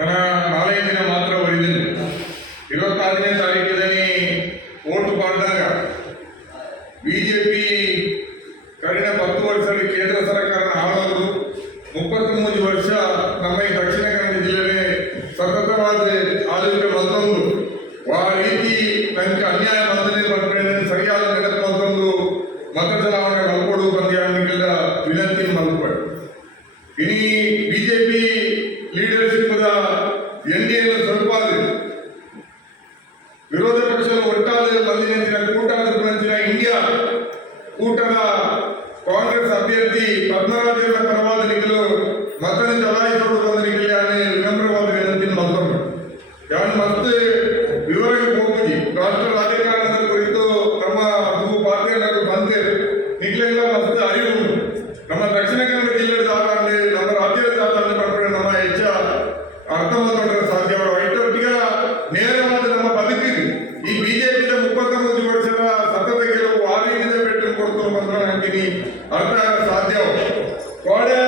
ನಾನು ನಾಲ್ಕು ದಿನ ಮಾತ್ರ ಅವರಿದ್ದೀನಿ. ಇವತ್ತಾರನೇ ತಾರೀಕಿದೆ ಲಲ್ಲಿ ಕೂಟ ಇಂಡಿಯಾ ಕೂಟದ ಕಾಂಗ್ರೆಸ್ అనుకున్నాక సాధ్యం. కోడే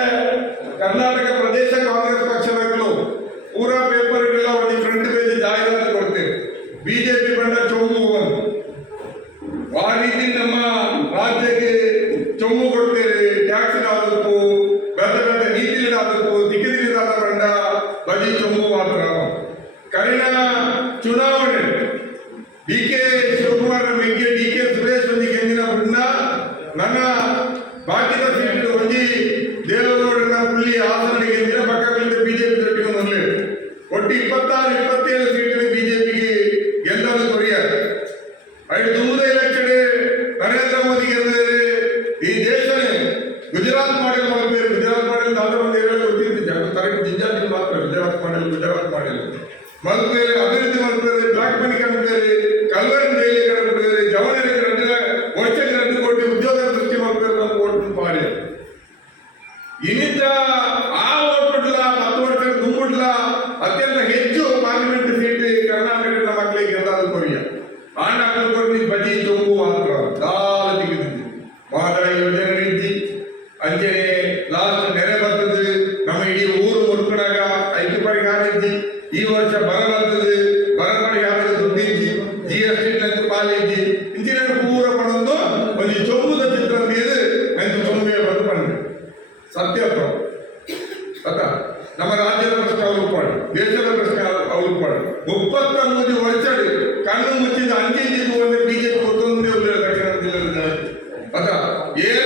Yeah.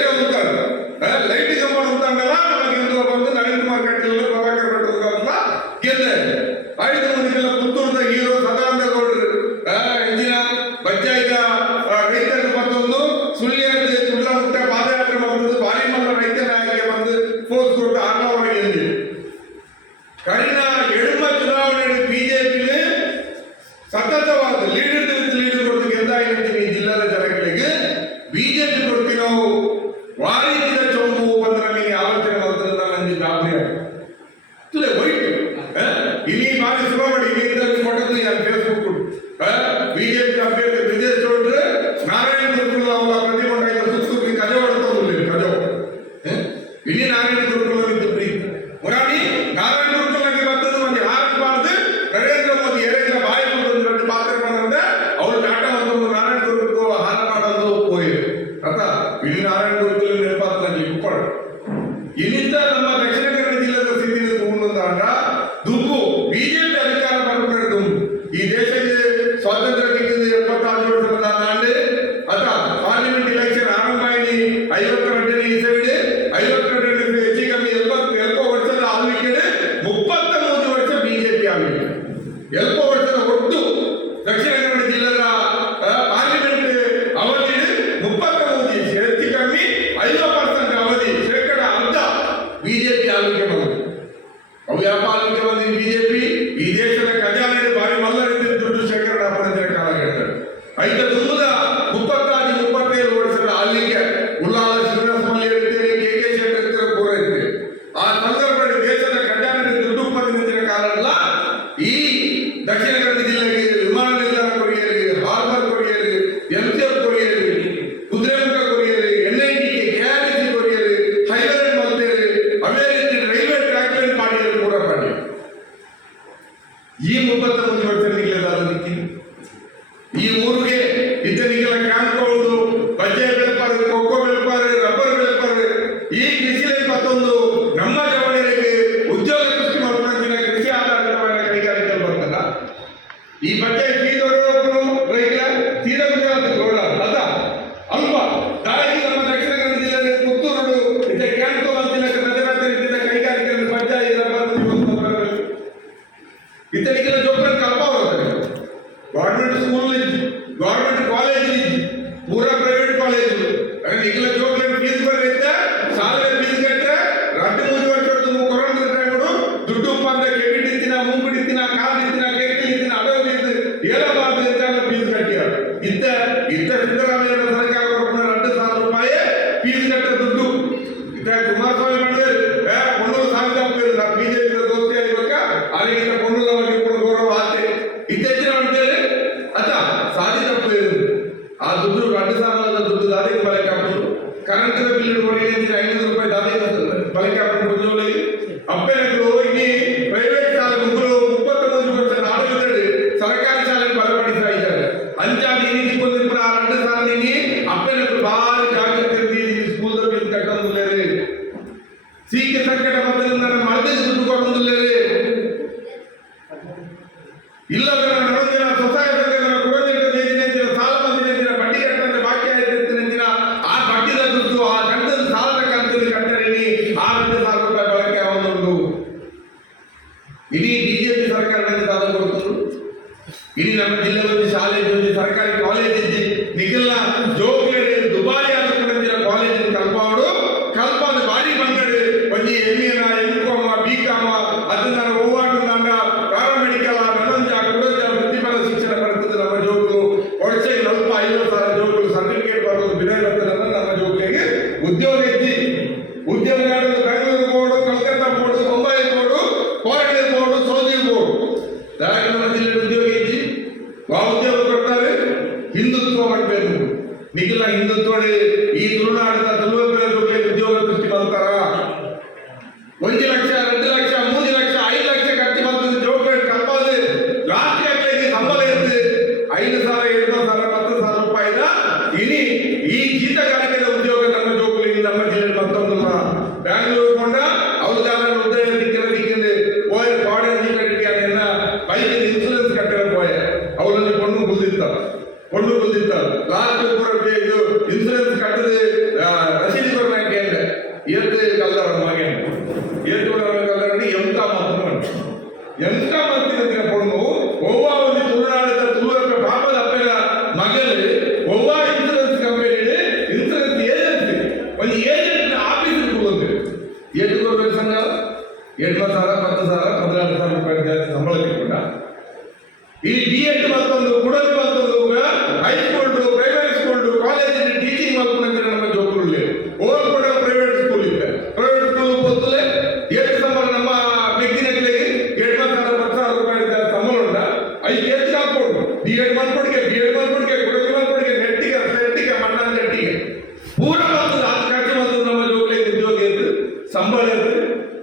ఏడవ సార్ పద్ద సారా పద్నాలుగు సార్లు పెట్టారు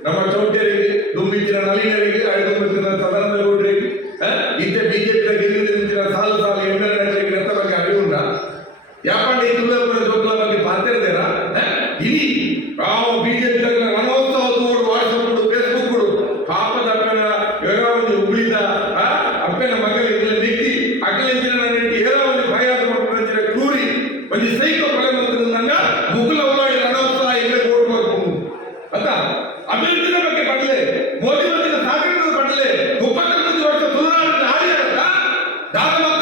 ನಮ್ಮ ಚೌಟರಿಗೆ ದುಂಬಿಕ್ಕಿನ ನಳಿನರಿಗೆ ಅಳಿದುಂಬಿಕ್ಕಿನ ಸದಾನಂದ ಗೌಡರಿಗೆ ಇಂಥ ಬಿಜೆಪಿ ಗೆಲ್ಲುವುದಿಲ್ಲ ധാരാളം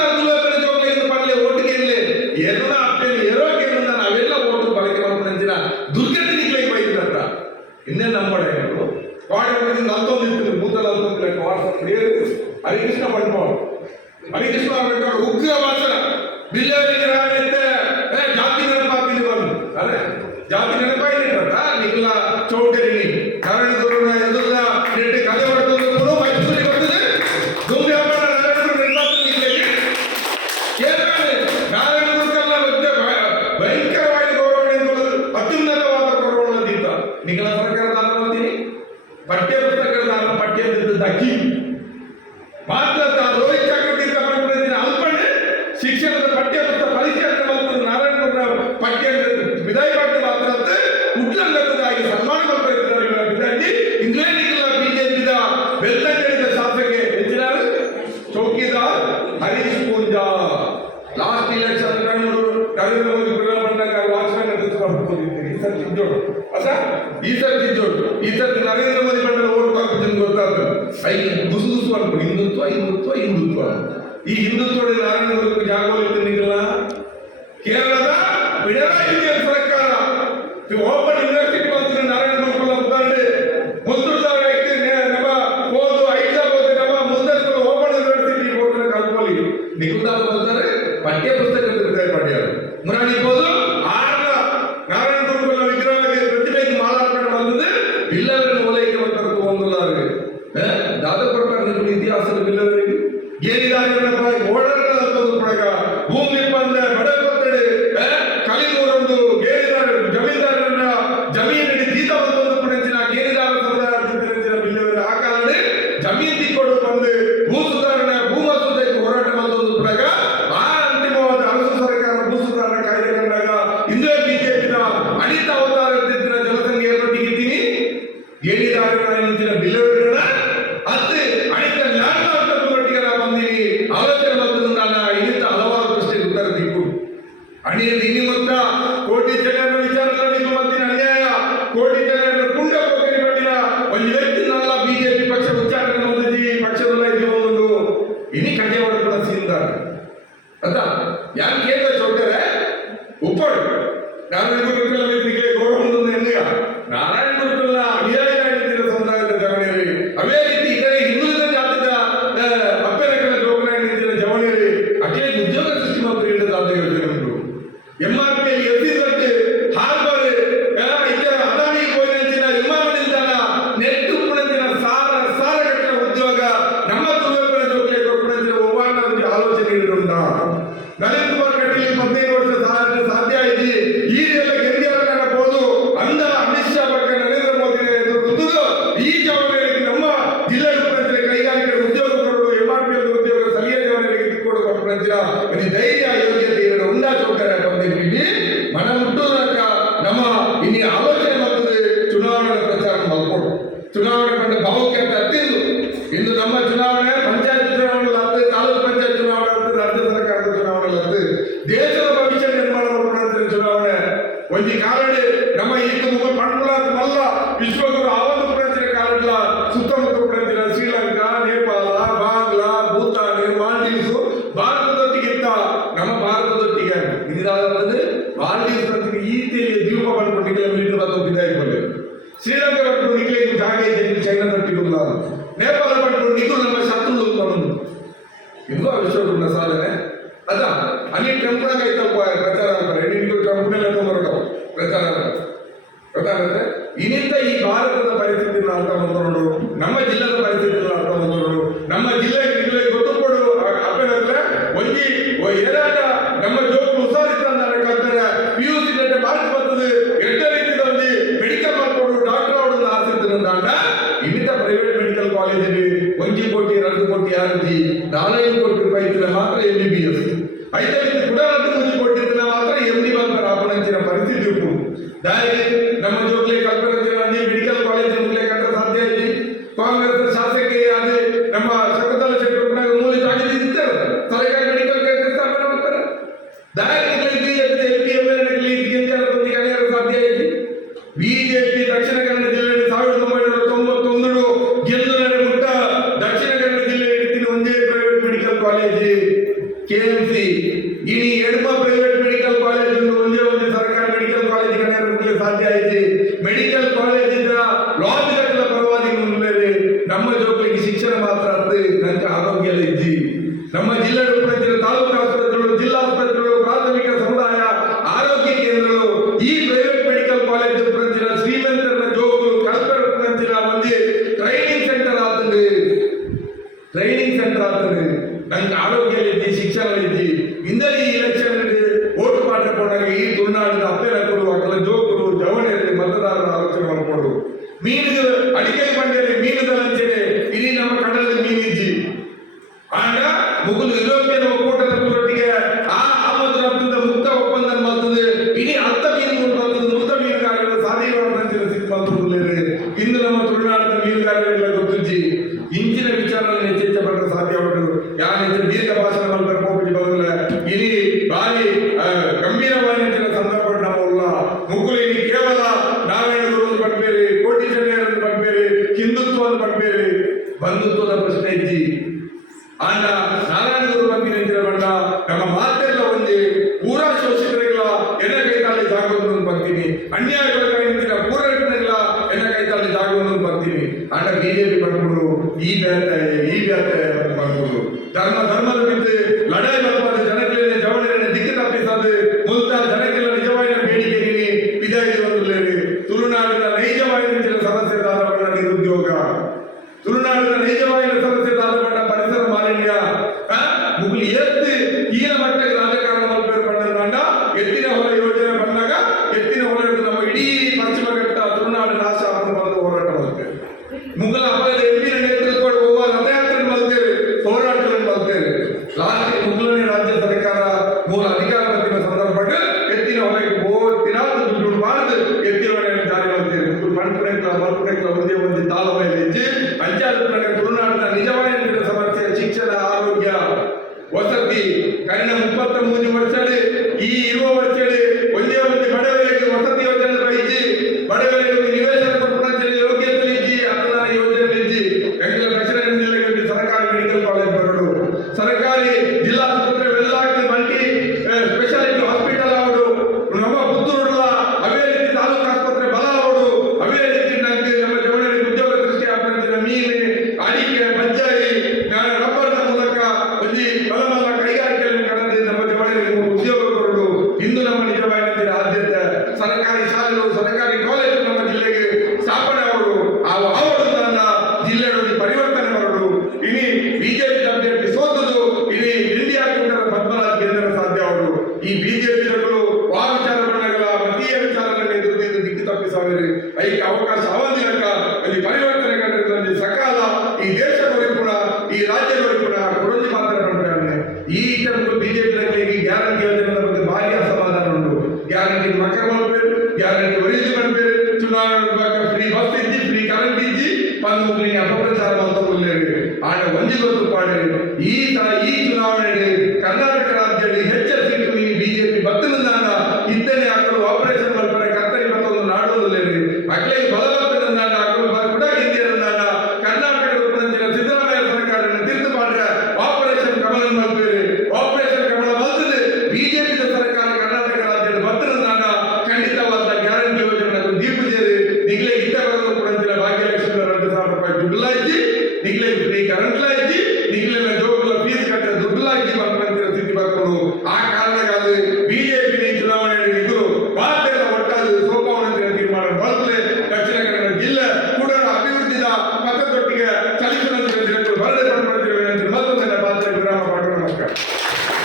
ಇದಕ್ಕೆ ನರೇಂದ್ರ ಮೋದಿ ಬಂದರೆ ಓಟ್ ಹಾಕ್ಬಿಟ್ಟು ಗೊತ್ತಾಗ್ತದೆ. ಐದು ಗುಸುಗುಸು ಅನ್ಕೊಂಡು ಹಿಂದುತ್ವ ಹಿಂದುತ್ವ ಹಿಂದುತ್ವ ಈ ಹಿಂದುತ್ವ ನಾರಾಯಣ ಜಾಗವಲ್ಲಿ ತಿನ್ನಿಲ್ಲ ಕೇರಳದ ಬಿಡಲಾಗಿದೆ ಸರ್ಕಾರ. ಓಪನ್ ಯೂನಿವರ್ಸಿಟಿ ಏನಿದ್ದಾರೆ ಎನ್ನುವ ಓಡಾಟ ಪ್ರಕಾರ ಹಣಿಯಲ್ಲಿ ನಿಮ್ಮಂತ ಕೋಟಿ ಜನರನ್ನು ವಿಚಾರದಲ್ಲಿ ನಿಮ್ಮಂತಿನ ಅನ್ಯಾಯ ಕೋಟಿ ಜನರನ್ನು ಕುಂಡ ಕೊಟ್ಟಿರ ಒಂದು ప్రతి ఆరోగ్యాలు ఇచ్చి ನಮ್ಮ జిల్లాలో ప్రతి ಆಗ ಬಿ ಜೆ ಈ ಬ್ಯಾಂಕ್ ಈ ಬ್ಯಾಂಕ್ ಸಹೋದರಿ ಐಕ ಅವಕಾಶ ಅವಧಿ ಅಕ್ಕ ಅಲ್ಲಿ ಪರಿವರ್ತನೆ